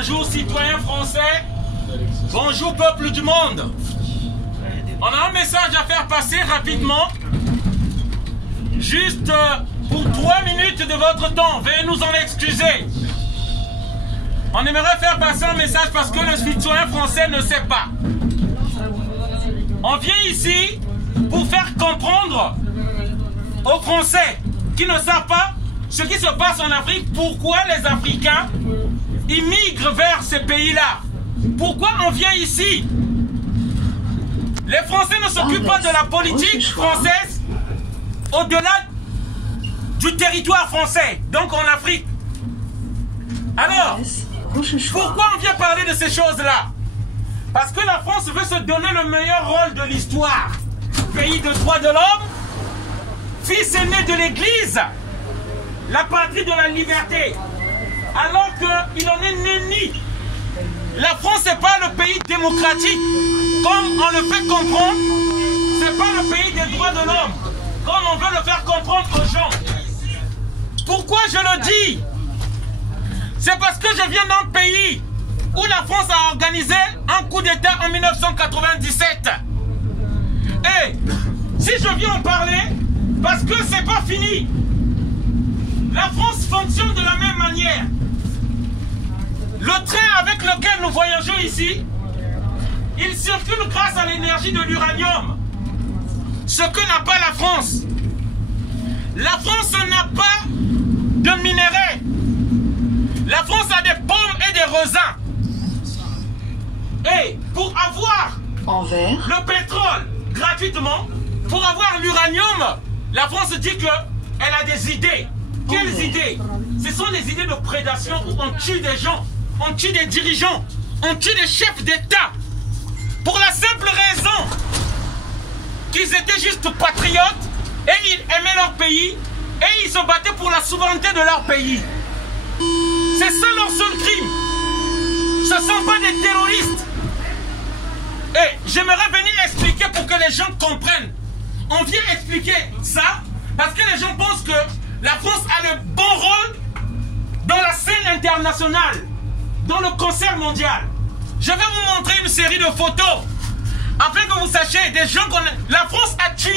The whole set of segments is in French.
Bonjour citoyens français, bonjour peuple du monde. On a un message à faire passer rapidement. Juste pour 3 minutes de votre temps, veuillez nous en excuser. On aimerait faire passer un message parce que le citoyen français ne sait pas. On vient ici pour faire comprendre aux Français qui ne savent pas ce qui se passe en Afrique, pourquoi les Africains immigrent vers ces pays-là. Pourquoi on vient ici? Les Français ne s'occupent pas de la politique française au-delà du territoire français, donc en Afrique. Alors, pourquoi on vient parler de ces choses-là? Parce que la France veut se donner le meilleur rôle de l'histoire. Pays de droits de l'homme, fils aîné de l'Église, la patrie de la liberté. Alors qu'il en est nenni. La France n'est pas le pays démocratique, comme on le fait comprendre. C'est pas le pays des droits de l'homme, comme on veut le faire comprendre aux gens. Pourquoi je le dis? C'est parce que je viens d'un pays où la France a organisé un coup d'État en 1997. Et si je viens en parler, parce que c'est pas fini. La France fonctionne de la même manière. Le train avec lequel nous voyageons ici, il circule grâce à l'énergie de l'uranium. Ce que n'a pas la France. La France n'a pas de minerais. La France a des pommes et des raisins. Et pour avoir le pétrole gratuitement, pour avoir l'uranium, la France dit qu'elle a des idées. Quelles idées? Ce sont des idées de prédation où on tue des gens, on tue des dirigeants, on tue des chefs d'État. Pour la simple raison qu'ils étaient juste patriotes et ils aimaient leur pays et ils se battaient pour la souveraineté de leur pays. C'est ça leur seul crime. Ce ne sont pas des terroristes. Et j'aimerais venir expliquer pour que les gens comprennent. On vient expliquer ça parce que les gens pensent que la France a le bon rôle dans la scène internationale, dans le concert mondial. Je vais vous montrer une série de photos afin que vous sachiez des gens qu'on... La France a tué,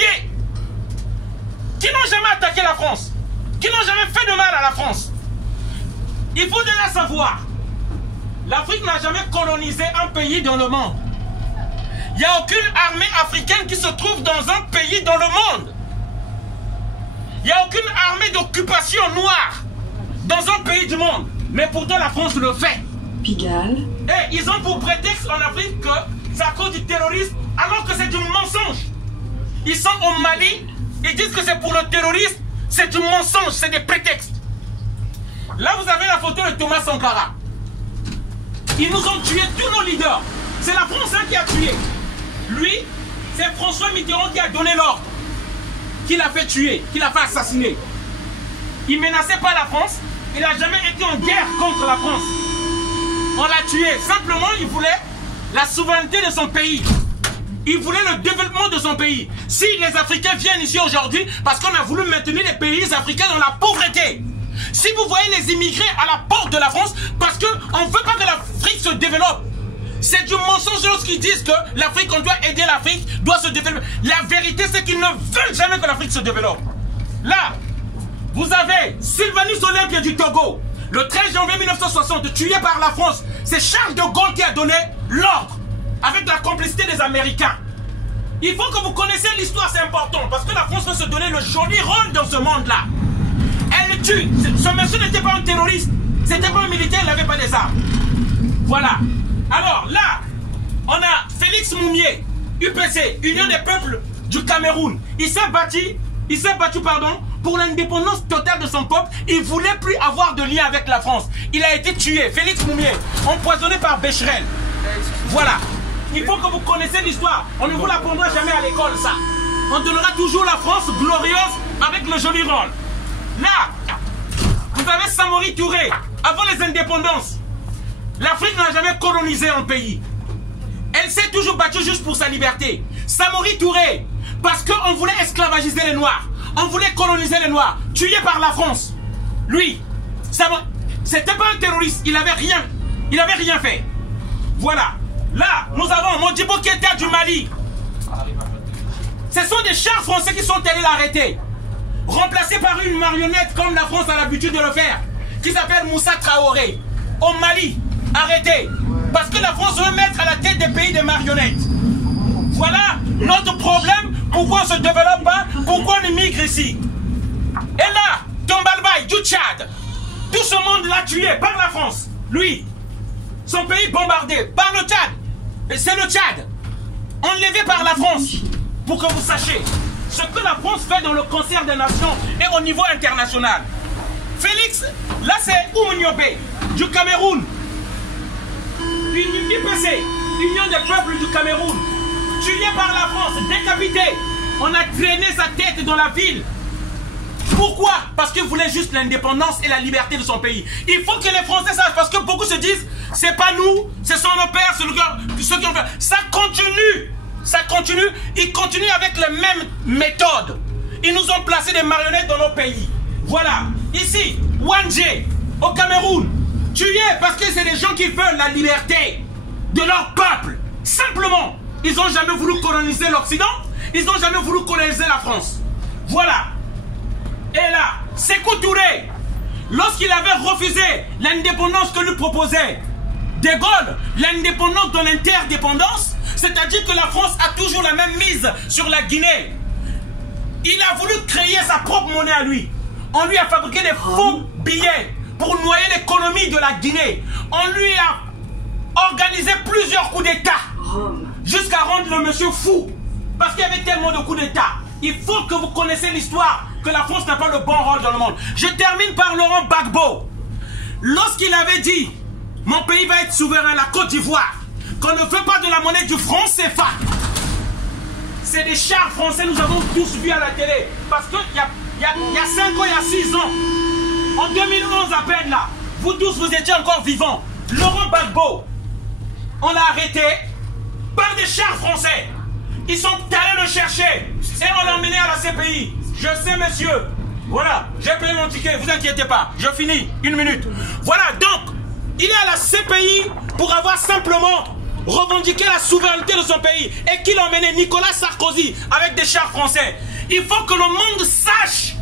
qui n'ont jamais attaqué la France, qui n'ont jamais fait de mal à la France. Il faut déjà savoir, l'Afrique n'a jamais colonisé un pays dans le monde. Il n'y a aucune armée africaine qui se trouve dans un pays dans le monde. Il n'y a aucune armée d'occupation noire dans un pays du monde. Mais pourtant la France le fait. Pigalle. Et ils ont pour prétexte en Afrique que c'est à cause du terrorisme, alors que c'est du mensonge. Ils sont au Mali, ils disent que c'est pour le terrorisme, c'est du mensonge, c'est des prétextes. Là vous avez la photo de Thomas Sankara. Ils nous ont tué tous nos leaders. C'est la France qui a tué. Lui, c'est François Mitterrand qui a donné l'ordre, qui l'a fait tuer, qui l'a fait assassiner. Il ne menaçait pas la France, il n'a jamais été en guerre contre la France. On l'a tué, simplement il voulait la souveraineté de son pays. Il voulait le développement de son pays. Si les Africains viennent ici aujourd'hui, parce qu'on a voulu maintenir les pays africains dans la pauvreté. Si vous voyez les immigrés à la porte de la France, parce qu'on ne veut pas que l'Afrique se développe. C'est du mensonge lorsqu'ils disent que l'Afrique, on doit aider l'Afrique, doit se développer. La vérité, c'est qu'ils ne veulent jamais que l'Afrique se développe. Là, vous avez Sylvanus Olympie du Togo, le 13 janvier 1960, tué par la France. C'est Charles de Gaulle qui a donné l'ordre, avec la complicité des Américains. Il faut que vous connaissiez l'histoire, c'est important, parce que la France veut se donner le joli rôle dans ce monde-là. Elle le tue. Ce monsieur n'était pas un terroriste, c'était pas un militaire, il n'avait pas des armes. Voilà. Alors là, on a Félix Moumié, UPC, Union des peuples du Cameroun. Il s'est battu, pour l'indépendance totale de son peuple. Il ne voulait plus avoir de lien avec la France. Il a été tué, Félix Moumié, empoisonné par Becherel. Voilà. Il faut que vous connaissiez l'histoire. On ne vous l'apprendra jamais à l'école, ça. On donnera toujours la France glorieuse avec le joli rôle. Là, vous avez Samori Touré, avant les indépendances. L'Afrique n'a jamais colonisé un pays. Elle s'est toujours battue juste pour sa liberté. Samori Touré, parce qu'on voulait esclavagiser les Noirs. On voulait coloniser les Noirs, tué par la France. Lui, c'était pas un terroriste, il n'avait rien. Il n'avait rien fait. Voilà. Là, nous avons Modibo Keïta du Mali. Ce sont des chars français qui sont allés l'arrêter. Remplacé par une marionnette comme la France a l'habitude de le faire, qui s'appelle Moussa Traoré. Au Mali, arrêté. Parce que la France veut mettre à la tête des pays des marionnettes. Voilà notre problème. Pourquoi on ne se développe pas? Pourquoi on immigre ici? Et là, Tombalbaye du Tchad, tout ce monde l'a tué par la France. Lui, son pays bombardé par le Tchad. C'est le Tchad, enlevé par la France. Pour que vous sachiez ce que la France fait dans le concert des nations et au niveau international. Félix, là c'est Oumniobé du Cameroun. UPC, Union des peuples du Cameroun. Tué par la France, décapité. On a traîné sa tête dans la ville. Pourquoi? Parce qu'il voulait juste l'indépendance et la liberté de son pays. Il faut que les Français sachent, parce que beaucoup se disent, c'est pas nous, ce sont nos pères, ceux qui ont fait. Ça continue. Ça continue, ils continuent avec les mêmes méthodes. Ils nous ont placé des marionnettes dans nos pays. Voilà. Ici, Wandje, au Cameroun, tué parce que c'est des gens qui veulent la liberté de leur peuple. Simplement, ils n'ont jamais voulu coloniser l'Occident, ils n'ont jamais voulu coloniser la France. Voilà. Et là, Sékou Touré, lorsqu'il avait refusé l'indépendance que lui proposait De Gaulle, l'indépendance de l'interdépendance, c'est-à-dire que la France a toujours la même mise sur la Guinée. Il a voulu créer sa propre monnaie à lui. On lui a fabriqué des faux billets pour noyer l'économie de la Guinée. On lui a organisé plusieurs coups d'État jusqu'à rendre le monsieur fou. Parce qu'il y avait tellement de coups d'État. Il faut que vous connaissiez l'histoire, que la France n'a pas le bon rôle dans le monde. Je termine par Laurent Gbagbo. Lorsqu'il avait dit, mon pays va être souverain, la Côte d'Ivoire, qu'on ne veut pas de la monnaie du franc CFA. C'est des chars français, nous avons tous vu à la télé. Parce qu'il y a 5 ans, il y a 6 ans, en 2011 à peine là, vous tous vous étiez encore vivants. Laurent Gbagbo, on l'a arrêté par des chars français. Ils sont allés le chercher et on l'a emmené à la CPI. Je sais, monsieur. Voilà, j'ai payé mon ticket, vous inquiétez pas. Je finis, 1 minute. Voilà, donc, il est à la CPI pour avoir simplement revendiqué la souveraineté de son pays et qu'il a emmené Nicolas Sarkozy avec des chars français. Il faut que le monde sache,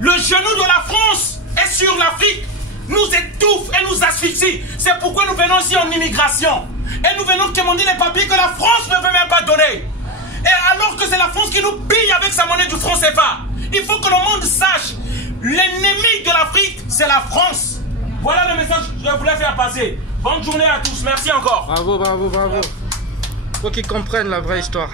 le genou de la France est sur l'Afrique, nous étouffe et nous asphyxie. C'est pourquoi nous venons ici en immigration. Et nous venons demander les papiers que la France ne veut même pas donner. Et alors que c'est la France qui nous pille avec sa monnaie du franc CFA. Il faut que le monde sache, l'ennemi de l'Afrique, c'est la France. Voilà le message que je voulais faire passer. Bonne journée à tous, merci encore. Bravo, bravo, bravo. Faut qu'ils comprennent la vraie histoire.